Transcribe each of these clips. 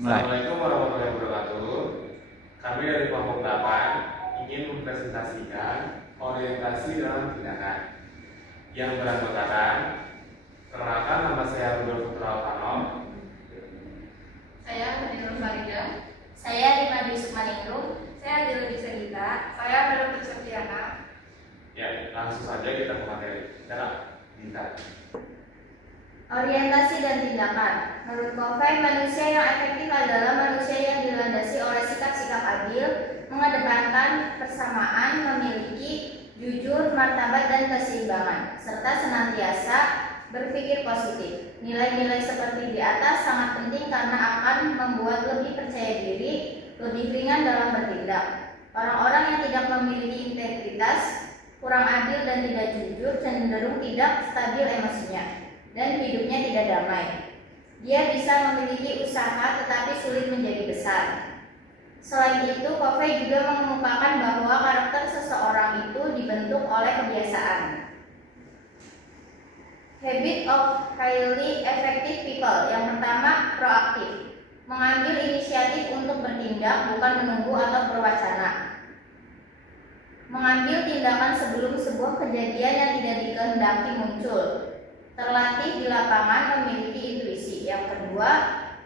Mulai. Assalamualaikum warahmatullahi wabarakatuh. Kami dari kelompok 8 ingin mempresentasikan orientasi dalam tindakan yang beranggotakan. Perkenalkan, nama saya Rudolf Putra Alvano. Saya Hanifah Farida. Saya Rima Dwi Sukmaningrum. Saya Adila Bisagita. Saya Pada Septiana. Ya, langsung saja kita ke materi. Kita. Orientasi dan tindakan. Menurut Covey, manusia yang efektif adalah manusia yang dilandasi oleh sikap-sikap adil, mengedepankan persamaan, memiliki jujur, martabat, dan keseimbangan, serta senantiasa berpikir positif. Nilai-nilai seperti di atas sangat penting karena akan membuat lebih percaya diri, lebih ringan dalam bertindak. Orang-orang yang tidak memiliki integritas, kurang adil, dan tidak jujur cenderung tidak stabil emosinya dan hidupnya tidak damai. Dia bisa memiliki usaha tetapi sulit menjadi besar. Selain itu, Covey juga mengemukakan bahwa karakter seseorang itu dibentuk oleh kebiasaan. Habit of highly effective people. Yang pertama, proaktif. Mengambil inisiatif untuk bertindak, bukan menunggu atau berwacana. Mengambil tindakan sebelum sebuah kejadian yang tidak dikehendaki muncul. Terlatih di lapangan, memiliki intuisi. Yang kedua,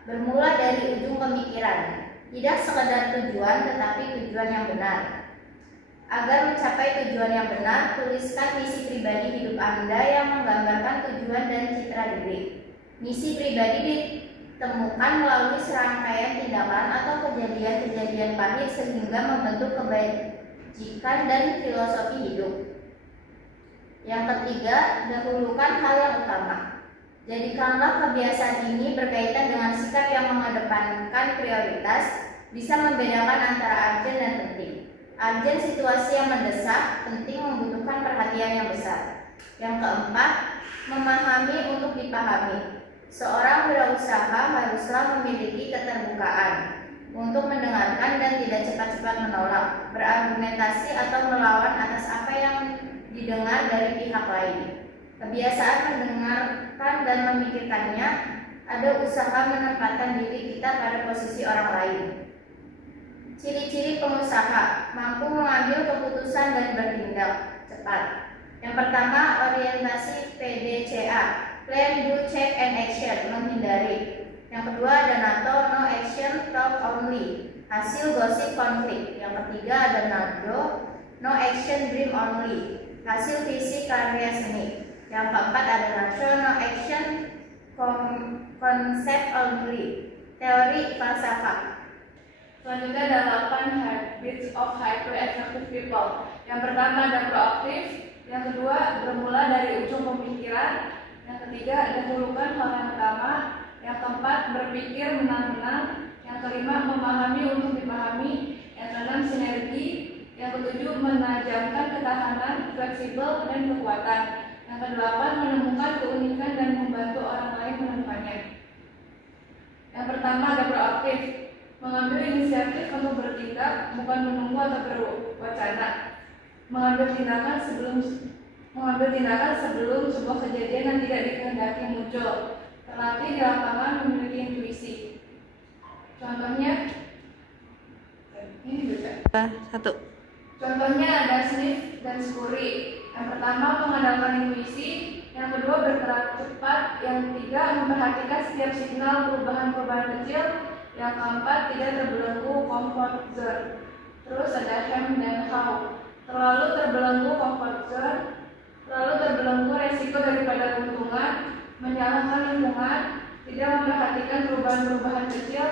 bermula dari ujung pemikiran. Tidak sekedar tujuan, tetapi tujuan yang benar. Agar mencapai tujuan yang benar, tuliskan misi pribadi hidup Anda yang menggambarkan tujuan dan citra diri. Misi pribadi ditemukan melalui serangkaian tindakan atau kejadian-kejadian pahit sehingga membentuk kebajikan dan filosofi hidup. Yang ketiga, dahulukan hal yang utama. Jadikanlah kebiasaan ini berkaitan dengan sikap yang mengedepankan prioritas, bisa membedakan antara urgent dan penting. Urgent situasi yang mendesak, penting membutuhkan perhatian yang besar. Yang keempat, memahami untuk dipahami. Seorang wirausaha haruslah memiliki keterbukaan untuk mendengarkan dan tidak cepat-cepat menolak, berargumentasi atau melawan atas apa yang didengar dari pihak lain. Kebiasaan mendengarkan dan memikirkannya, ada usaha menempatkan diri kita pada posisi orang lain. Ciri-ciri pengusaha, mampu mengambil keputusan dan bertindak cepat. Yang pertama, orientasi PDCA, plan, do, check, and action, menghindari. Yang kedua ada NATO, no action, talk only, hasil gosip konflik. Yang ketiga ada NADO, no action, dream only, hasil visi karya seni. Yang keempat ada NASHO, no action, concept only, teori falsafah. Selanjutnya ada 8 habits of highly effective people. Yang pertama ada proaktif. Yang kedua bermula dari ujung pemikiran. Yang ketiga dahulukan hal yang utama. Yang keempat berpikir menang-menang. Yang kelima memahami untuk dipahami. Yang keenam sinergi. Yang ketujuh menajamkan ketahanan, fleksibel, dan kekuatan. Yang kedelapan menemukan keunikan dan membantu orang lain menemukannya. Yang pertama ada proaktif, mengambil inisiatif untuk bertindak, bukan menunggu atau berwacana. Mengambil tindakan sebelum sebuah kejadian yang tidak dikehendaki muncul. Terlatih di lapangan, memiliki intuisi. Contohnya, ini bisa. Satu. Contohnya ada sniff dan scurry. Yang pertama mengandalkan intuisi, yang kedua bergerak cepat, yang ketiga memperhatikan setiap signal perubahan-perubahan kecil, yang keempat tidak terbelenggu comfort zone. Terus ada hem dan how. Terlalu terbelenggu comfort zone, terlalu terbelenggu resiko daripada keuntungan, menyalahkan lingkungan, tidak memperhatikan perubahan-perubahan kecil,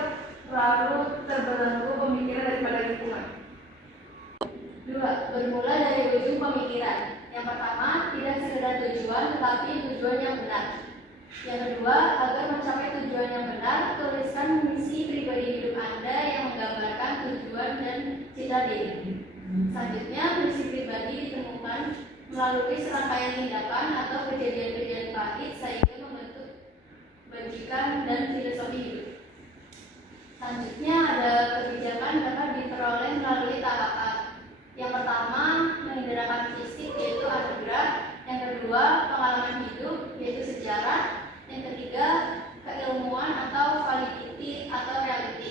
terlalu terbelenggu pemikiran daripada lingkungan. 2. Bermula dari ujung pemikiran. Yang pertama, tidak sekedar tujuan tetapi tujuan yang benar. Yang kedua, agar mencapai tujuan yang benar, tuliskan misi pribadi hidup Anda yang menggambarkan tujuan dan cita diri. Selanjutnya, misi pribadi ditemukan melalui serangkaian tindakan atau kejadian-kejadian pahit sehingga membentuk kebajikan dan filosofi hidup. Selanjutnya ada kebijakan dapat diperoleh melalui tahapan. Yang pertama, menggerakkan fisik yaitu anugerah. Yang kedua, pengalaman hidup yaitu sejarah. Yang ketiga, keilmuan atau validity atau reality.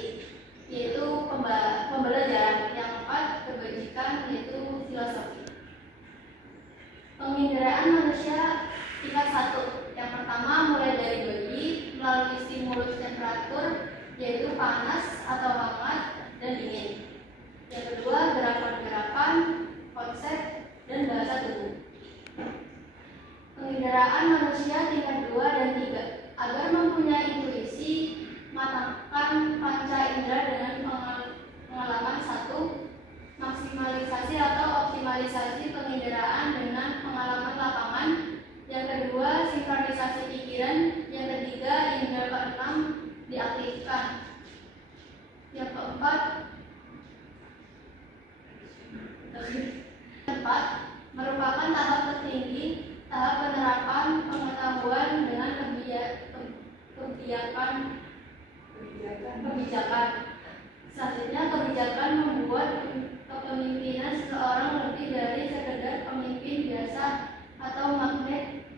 Penginderaan manusia tingkat 1. Yang pertama mulai dari bayi melalui stimulus temperatur yaitu panas atau hangat dan dingin. Yang kedua gerakan-gerakan, konsep, dan bahasa tubuh. Penginderaan manusia tingkat 2 dan 3. Agar mempunyai intuisi, matangkan panca indera dengan pengalaman 1. Maksimalisasi atau optimalisasi penginderaan dengan pengalaman lapangan. Yang kedua, sinkronisasi pikiran. Yang ketiga, indera keenam diaktifkan. Yang keempat, merupakan tahap tertinggi, tahap penerapan pengetahuan dengan kebijakan. Selanjutnya, kebijakan membuat kepemimpinan seseorang lebih dari sekedar pemimpin biasa atau magnet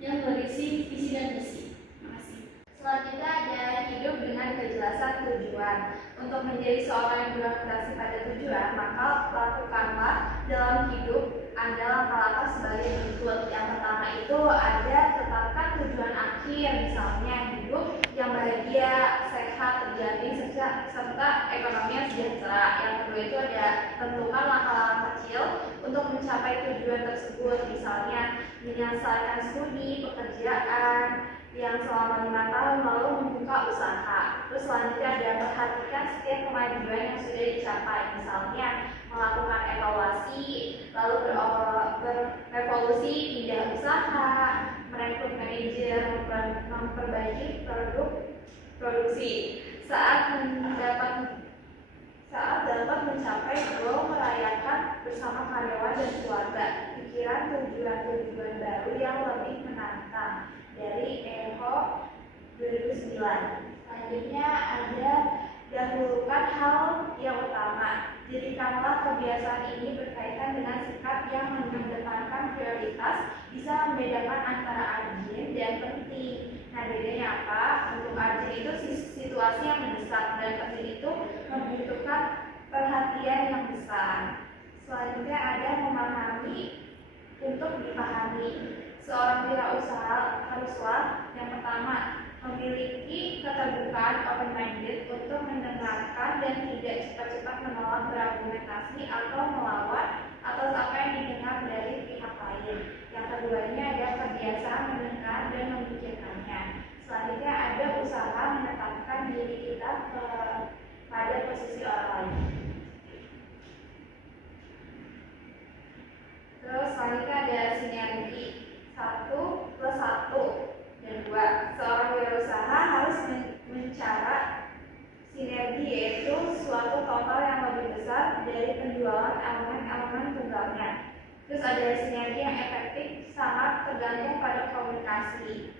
yang berisi visi dan misi. Terima kasih. Selanjutnya ada hidup dengan kejelasan tujuan. Untuk menjadi seorang yang berorientasi pada tujuan, maka lakukanlah dalam hidup Anda langkah-langkah sebagai berikut. Yang pertama itu ada tetapkan tujuan akhir, misalnya hidup yang bahagia, sehat, terjamin, serta ekonomi yang sejahtera. Yang kedua itu ada tentukan langkah-langkah kecil untuk mencapai tujuan tersebut, misalnya menyelesaikan studi, pekerjaan yang selama 5 tahun lalu membuka usaha. Terus selanjutnya ada perhatikan setiap kemajuan yang sudah dicapai, misalnya melakukan evaluasi, lalu berevolusi, pindah usaha, merekrut manajer, memperbaiki produksi. Saat dapat mencapai goal, merayakan bersama karyawan dan keluarga. Pikiran tujuan-tujuan baru yang lebih menantang. Dari EHO 2009. Selanjutnya ada dahulukan hal yang utama. Jadikanlah kebiasaan ini berkaitan dengan sikap yang mengedepankan prioritas, bisa membedakan antara urgent dan penting. Nah, bedanya apa? Untuk urgent itu situasi yang mendesak dan penting itu membutuhkan perhatian yang besar. Selanjutnya ada memahami untuk dipahami. Seorang wirausaha haruslah yang pertama memiliki keterbukaan open-minded untuk mendengarkan dan tidak cepat-cepat menolak berargumentasi atau melawan atas apa yang didengar dari pihak lain. Yang keduanya ada kebiasaan mendengar dan memikirkannya. Selanjutnya ada usaha menetapkan diri kita pada posisi orang lain. Terus selanjutnya ada sinergi 1+1 dan 2. Seorang wirausaha harus mencari sinergi, yaitu suatu total yang lebih besar dari penjualan elemen-elemen tunggalnya. Terus ada sinergi yang efektif sangat tergantung pada komunikasi.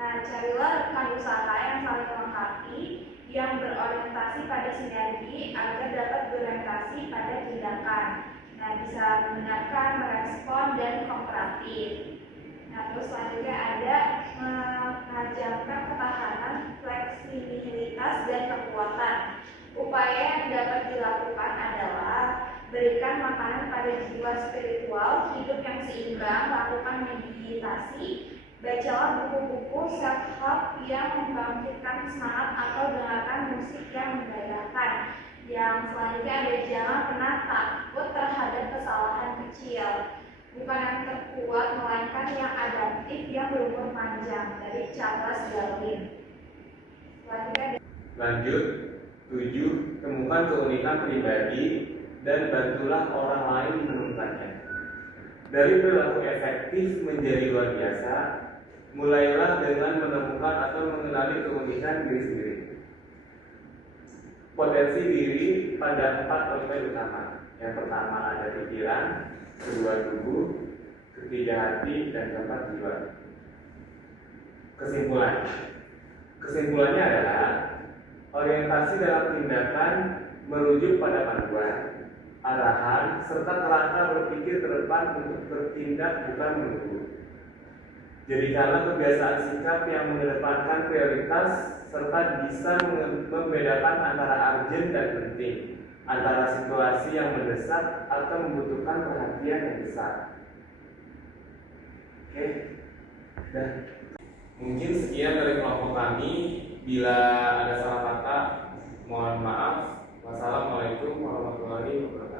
Nah, carilah rekan usaha yang saling melengkapi, yang berorientasi pada sinergi agar dapat berorientasi pada tindakan. Nah, bisa mendengarkan, merespon, dan kooperatif. Nah, terus selanjutnya ada mengajarkan ketahanan, fleksibilitas, dan kekuatan. Upaya yang dapat dilakukan adalah berikan makanan pada jiwa spiritual, hidup yang seimbang, lakukan meditasi, bacalah buku-buku self-help yang membangkitkan semangat atau dengarkan musik yang menggairahkan. Yang selanjutnya ada jangan pernah takut terhadap kesalahan kecil. Bukan yang terkuat, melainkan yang adaptif, yang berumur panjang. Dari Charles Darwin. Lanjut, 7. Temukan keunikan pribadi dan bantulah orang lain menemukannya. Dari perilaku efektif menjadi luar biasa, mulailah dengan menemukan atau mengenali keunikan diri sendiri. Potensi diri pada 4 aspek utama. Yang pertama ada pikiran, kedua tubuh, ketiga hati, dan keempat jiwa. Kesimpulannya adalah orientasi dalam tindakan merujuk pada panduan, arahan, serta kerangka berpikir ke depan untuk bertindak bukan menunggu. Jadikanlah kebiasaan sikap yang mengedepankan prioritas serta bisa membedakan antara urgent dan penting, antara situasi yang mendesak atau membutuhkan perhatian yang besar. Oke, dan mungkin sekian dari kelompok kami. Bila ada salah kata, mohon maaf. Wassalamualaikum warahmatullahi wabarakatuh.